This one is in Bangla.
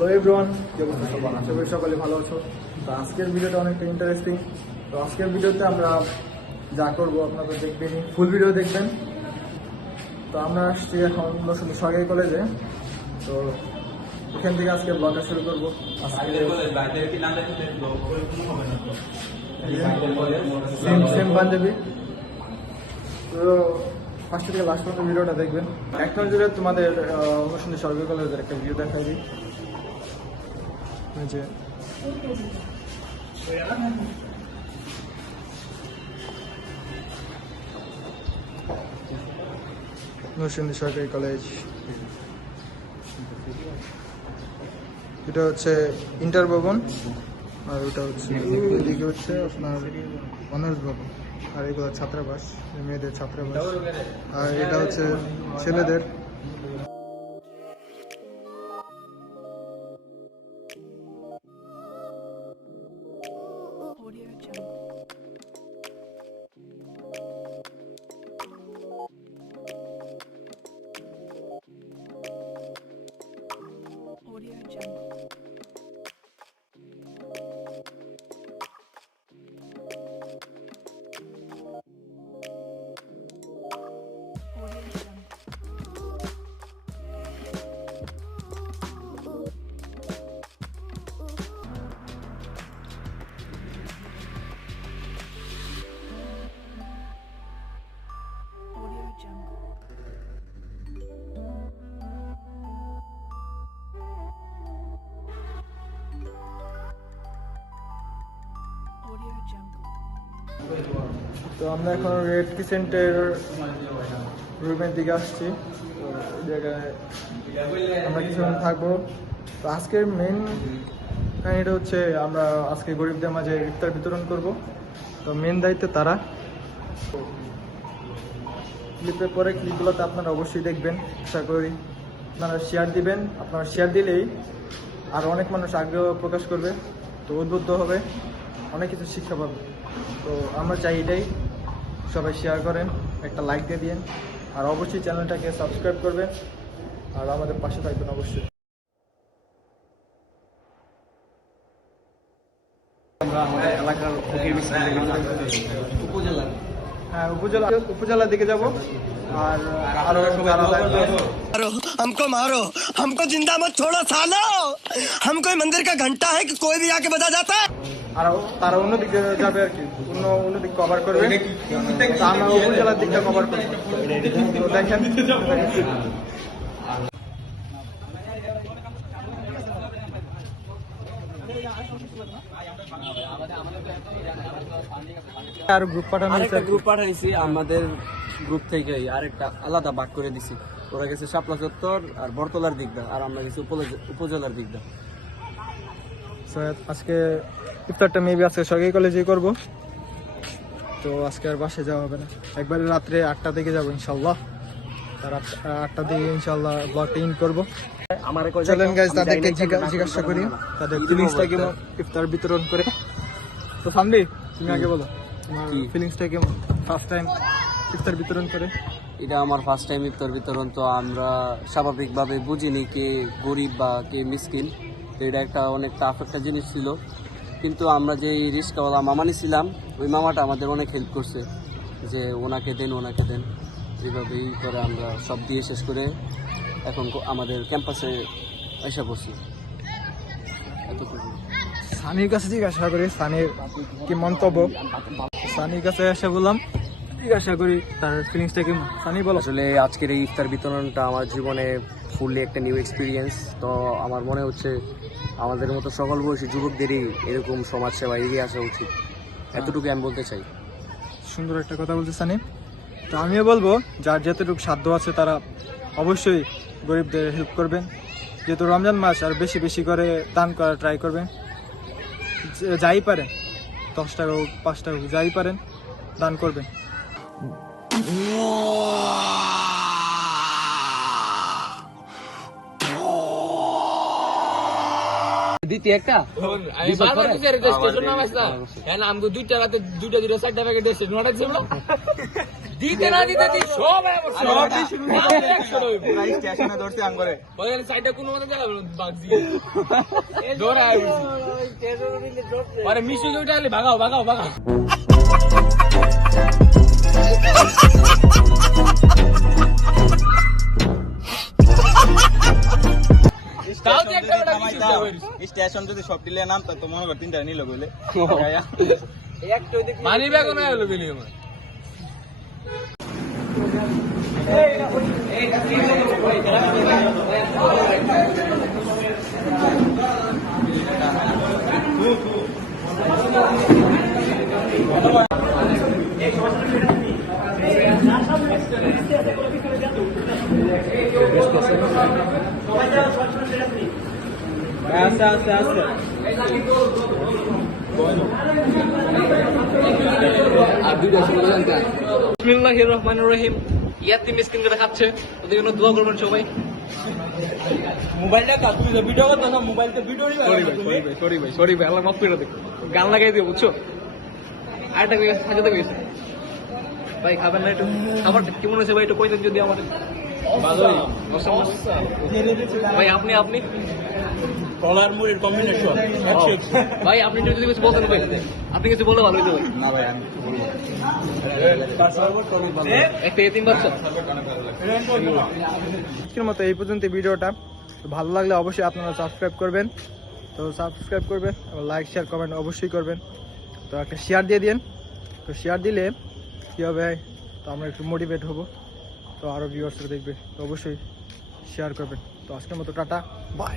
হ্যালো এভরিওয়ান, কি অবস্থা সবার? আশা করি সকলে ভালো আছো। তো আজকের ভিডিওটা অনেকটা ইন্টারেস্টিং। তো আজকের ভিডিওতে আমরা যা করবো আপনারা দেখবেন, ফুল ভিডিও দেখবেন। তো আমরা আসছি এখন নরসিংদী সরকারি কলেজে। তো এখান থেকে আজকে ব্লগটা শুরু করবো। সেম পাঞ্জাবি। তো ফার্স্ট থেকে লাস্ট পর্যন্ত ভিডিওটা দেখবেন। একটা জুড়ে তোমাদের নরসিংদী সরকারি কলেজের একটা ভিডিও দেখাই দিই। যে নরসিংদী সরকারি কলেজ, এটা হচ্ছে ইন্টার ভবন, আর ওটা হচ্ছে এদিকে হচ্ছে আপনার অনার্স ভবন, আর এগুলো ছাত্রাবাস, মেয়েদের ছাত্রাবাস, আর এটা হচ্ছে ছেলেদের। তো আমরা এখন রেড ক্রিসেন্টের রুমের দিকে আসছি। তো এই জায়গায় আমরা কিছুক্ষণ থাকবো। তো আজকের মেন কাহিনীটা হচ্ছে আমরা আজকে গরিবদের মাঝে ইফতার বিতরণ করব। তো মেন দায়িত্বে তারা। ক্লিপের পরে ক্লিপগুলোতে আপনারা অবশ্যই দেখবেন, আশা করি আপনারা শেয়ার দিবেন। আপনারা শেয়ার দিলেই আর অনেক মানুষ আগ্রহ প্রকাশ করবে, তো উদ্বুদ্ধ হবে, অনেক কিছু শিক্ষা পাবে। তো আমরা চাই এটাই, সবাই শেয়ার করেন, একটা লাইক দিয়ে দিন, আর অবশ্যই চ্যানেলটাকে সাবস্ক্রাইব করবেন, আর আমাদের পাশে থাকবেন অবশ্যই। আমরা আমাদের এলাকার উপজেলার দিকে যাব। আর আরো हमको मारो, हमको जिंदा मत छोड़ो सालो, हम कोई मंदिर का घंटा है कि कोई भी आके बजा जाता है। আরো তারা অন্যদিকে যাবে আর কি, অন্যদিক কভার করবে। তো আমরা উপজেলার দিকটা কভার করবো। তো দেখেন, আর গ্রুপ পাঠানো, আরেকটা গ্রুপ পাঠাইছি আমাদের গ্রুপ থেকে, আরেকটা আলাদা ভাগ করে দিছি। ওরা গেছে শাপলা চত্বর আর বরতলার দিকটা, আর আমরা গেছি উপজেলার দিকটা। আজকে ইফতারটা মেবি আজকে সরকারি কলেজেই করব। তো আজকে আর বাসে যাওয়া হবে না, একবারে রাত্রে 8টার দিকে যাবো ইনশাল্লাহ। তার 8টার দিকে ইনশাল্লাহ ব্লগটা ইন করবো। চলেন গাইজ, তাদেরকে জিজ্ঞাসা করি তাদের ফিলিংসটা কেমন ইফতার বিতরণ করে। তো সামনে তুমি আগে বলো, তোমার ফিলিংসটা কেমন ফার্স্ট টাইম ইফতার বিতরণ করে? এটা আমার ফার্স্ট টাইম ইফতার বিতরণ। তো আমরা স্বাভাবিকভাবে বুঝিনি কে গরিব বা কে মিসকিন। তো এটা একটা অনেক টাফ একটা জিনিস ছিল, কিন্তু আমরা যে রিস্কাওয়ালা মামা নিছিলাম, ওই মামাটা আমাদের অনেক হেল্প করছে, যে ওনাকে দেন এইভাবেই করে আমরা সব দিয়ে শেষ করে এখন আমাদের ক্যাম্পাসে এসে পড়ছি। এতটুকু। সানির কাছে জিজ্ঞাসা করি সানির কি মন্তব্য। সানির কাছে এসে বললাম, জিজ্ঞাসা করি তার ফিলিংসটা কেমন। সানি বলো। আসলে আজকের এই ইফতার বিতরণটা আমার জীবনে ফুললি একটা নিউ এক্সপিরিয়েন্স। তো আমার মনে হচ্ছে আমাদের মতো সকল বয়সী যুবকদেরই এরকম সমাজ সেবায় এগিয়ে আসা উচিত, এতটুকু আমি বলতে চাই। সুন্দর একটা কথা বলছে সানি। তো আমিও বলবো, যার যতটুকু সাধ্য আছে তারা অবশ্যই গরিবদের হেল্প করবেন। যেহেতু রমজান মাস, আর বেশি বেশি করে দান করার ট্রাই করবেন। যাই পারেন, 10 টাকা হোক 5 টাকা হোক, যাই পারেন দান করবেন। দ্বিতীয় একটা আমি বারবার কিছু আর স্টেশন নাম আসতা হ্যাঁ আমগো দুইটা রাতে দুইটা চারটা প্যাকেট দেশে নোটা ছিল দিতে না দিতে দি সব সব স্টেশনে ধরছে আম করে ওই সাইডে কোনো মতে যাবে বাগ দিয়ে দৌড়ে আইছি আরে মিশু কে উঠালে ভাগাও ভাগাও ভাগাও তাও তো একটা বেটা মিশু স্টেশন যদি সব দিলে নাম তো মনে কর তিনটা নিল কইলে মানি ব্যাগ না হলো গেলি আমার আস্তে আস্তে আস্তে বিসমিল্লাহির রহমানির রহিম ইয়াতি মিসকিন করে খাচ্ছে ওদের জন্য দোয়া করবেন সবাই মোবাইলটা কাট তুমি ভিডিও করতে না মোবাইলতে ভিডিও সরি ভাই আল্লাহ মাফ করে দেখ গান লাগাই দিও বুঝছো আরেকটা করে সাজাতে গেছে ভাই খাবেন না একটু খাবার কেমন হয়েছে ভাই একটু কইতেন যদি আমাদের ভালোই ভাই আপনি আপনি কলার মুড়ির কম্বিনেশন ভাই আপনি যদি কিছু বলতেন ভাই আপনি কিছু বলে ভালো হইতো ভাই না ভাই আমি একটা এতিম বাচ্চা আজকের মতো এই পর্যন্ত ভিডিওটা তো ভালো লাগলে অবশ্যই আপনারা সাবস্ক্রাইব করবেন তো সাবস্ক্রাইব করবেন এবং লাইক শেয়ার কমেন্ট অবশ্যই করবেন তো একটা শেয়ার দিয়ে দিন তো শেয়ার দিলে কী হবে তো আমরা একটু মোটিভেট হব তো আরও ভিউয়ার্সরা দেখবে তো অবশ্যই শেয়ার করবেন তো আজকের মতো টাটা বাই